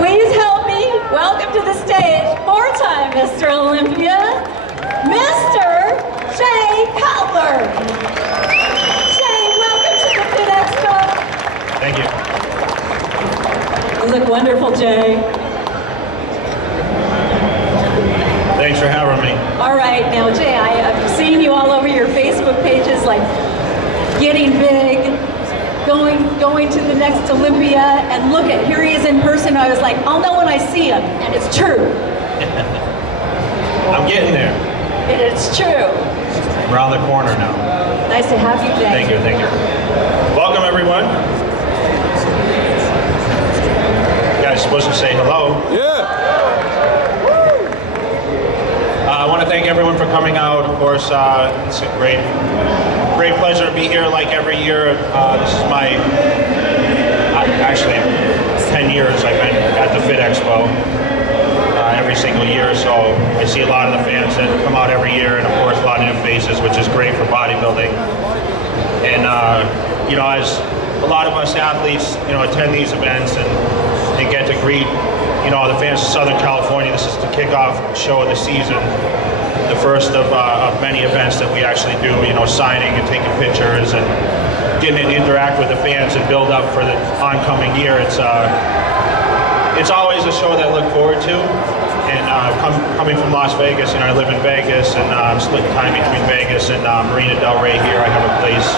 Please help me welcome to the stage, four-time Mr. Olympia, Mr. Jay Cutler. Jay, welcome to the Fit Expo. Thank you. You look wonderful, Jay. Thanks for having me. All right, now Jay, I've seen you all over your Facebook pages, like getting big, going to the next Olympia, and look at, here he is in person. I was like, I'll know when I see him, and it's true. I'm getting there. It's true. Around the corner now. Nice to have you, Jay. Thank you, thank you. Welcome, everyone. You guys are supposed to say hello. Yeah. I want to thank everyone for coming out. Of course, it's a great pleasure to be here like every year. This is my, actually, 10 years I've been at the Fit Expo every single year. So I see a lot of the fans that come out every year, and of course a lot of new faces, which is great for bodybuilding. And you know, as a lot of us athletes, you know, attend these events and get to greet, you know, the fans of Southern California. This is the kickoff show of the season, the first of many events that we actually do, you know, signing and taking pictures and getting to interact with the fans and build up for the oncoming year. It's always a show that I look forward to. And coming from Las Vegas, you know, I live in Vegas, and I'm splitting time between Vegas and Marina Del Rey here. I have a place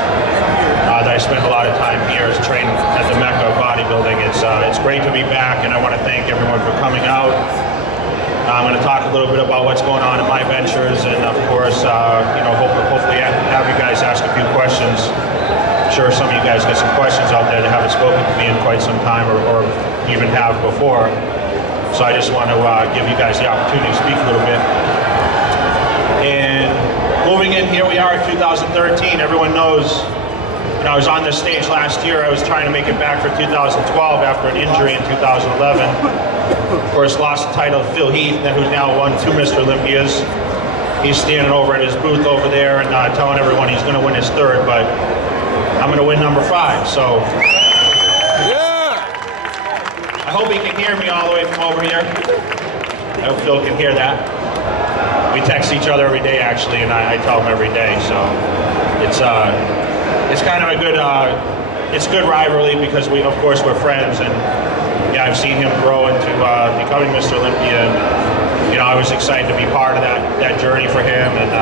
that I spend a lot of time here as training at the Mecca of bodybuilding. It's great to be back, and I want to thank everyone for coming out. I'm going to talk a little bit about what's going on in my ventures, and of course, you know, hopefully have you guys ask a few questions. I'm sure some of you guys got some questions out there that haven't spoken to me in quite some time, or even have before. So I just want to give you guys the opportunity to speak a little bit. And moving in, here we are in 2013. Everyone knows, you know, I was on this stage last year. I was trying to make it back for 2012 after an injury in 2011. Of course, lost the title to Phil Heath, who's now won 2 Mr. Olympias. He's standing over at his booth over there and telling everyone he's going to win his 3rd, but I'm going to win number 5. So I hope he can hear me all the way from over here. I hope Phil can hear that. We text each other every day, actually, and I tell him every day. So it's kind of a good it's good rivalry, because of course we're friends, and yeah, I've seen him grow into becoming Mr. Olympia. And, you know, I was excited to be part of that journey for him. And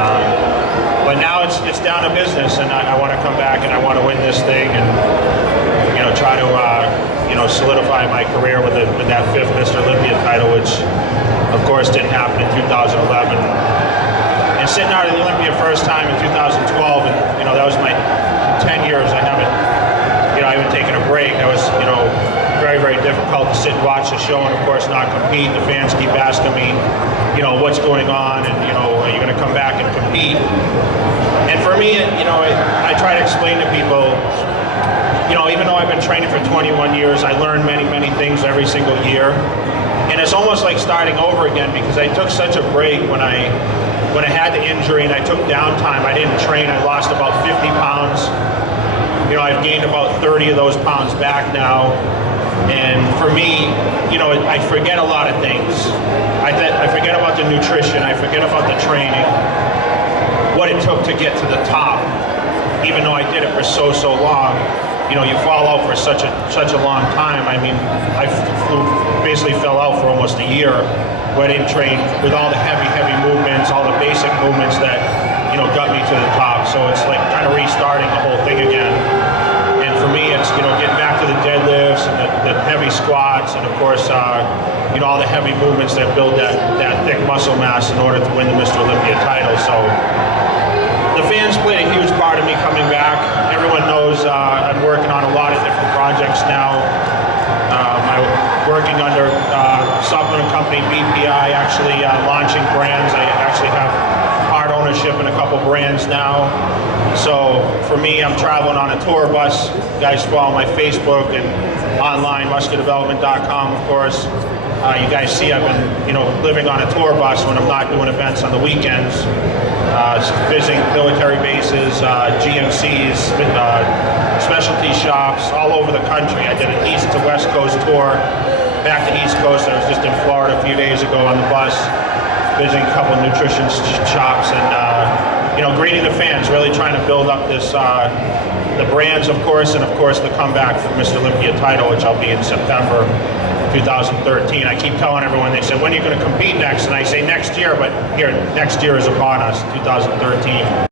but now it's down to business, and I want to come back and I want to win this thing, and you know, try to you know, solidify my career with that 5th Mr. Olympia title, which of course didn't happen in 2011. And sitting out of the Olympia first time in 2012, and you know, that was my 10 years. I haven't, you know, I haven't taken a break. That was, you know, very, very difficult to sit and watch the show and of course not compete. The fans keep asking me, you know, what's going on, and you know, are you going to come back and compete? And for me, you know, I try to explain to people, you know, even though I've been training for 21 years, I learn many, many things every single year. And it's almost like starting over again, because I took such a break when I had the injury and I took downtime. I didn't train. I lost about 50 pounds. You know, I've gained about 30 of those pounds back now. And for me, you know, I forget a lot of things. I forget about the nutrition. I forget about the training, what it took to get to the top, even though I did it for so long. You know, you fall out for such a long time. I mean, I basically fell out for almost a year, where I didn't train with all the heavy movements, all the basic movements that, you know, got me to the top. So it's like kind of restarting the whole thing again. And for me, it's, you know, getting back to the deadlifts and the heavy squats, and of course, you know, all the heavy movements that build that thick muscle mass in order to win the Mr. Olympia title. So the fans played a huge part of me coming back. Everyone knows I'm working on a lot of different projects now. I'm working under supplement company BPI, actually launching brands. I actually have part ownership in a couple brands now. So for me, I'm traveling on a tour bus. You guys follow my Facebook and online, musculardevelopment.com, of course. You guys see I've been, you know, living on a tour bus when I'm not doing events on the weekends, visiting military bases, GMCs, specialty shops all over the country. I did an East to West Coast tour back to East Coast. I was just in Florida a few days ago on the bus, visiting a couple of nutrition shops, and you know, greeting the fans, really trying to build up this, the brands, of course, and of course the comeback for Mr. Olympia title, which I'll be in September 2013. I keep telling everyone, they said, when are you going to compete next? And I say next year, but here, next year is upon us, 2013.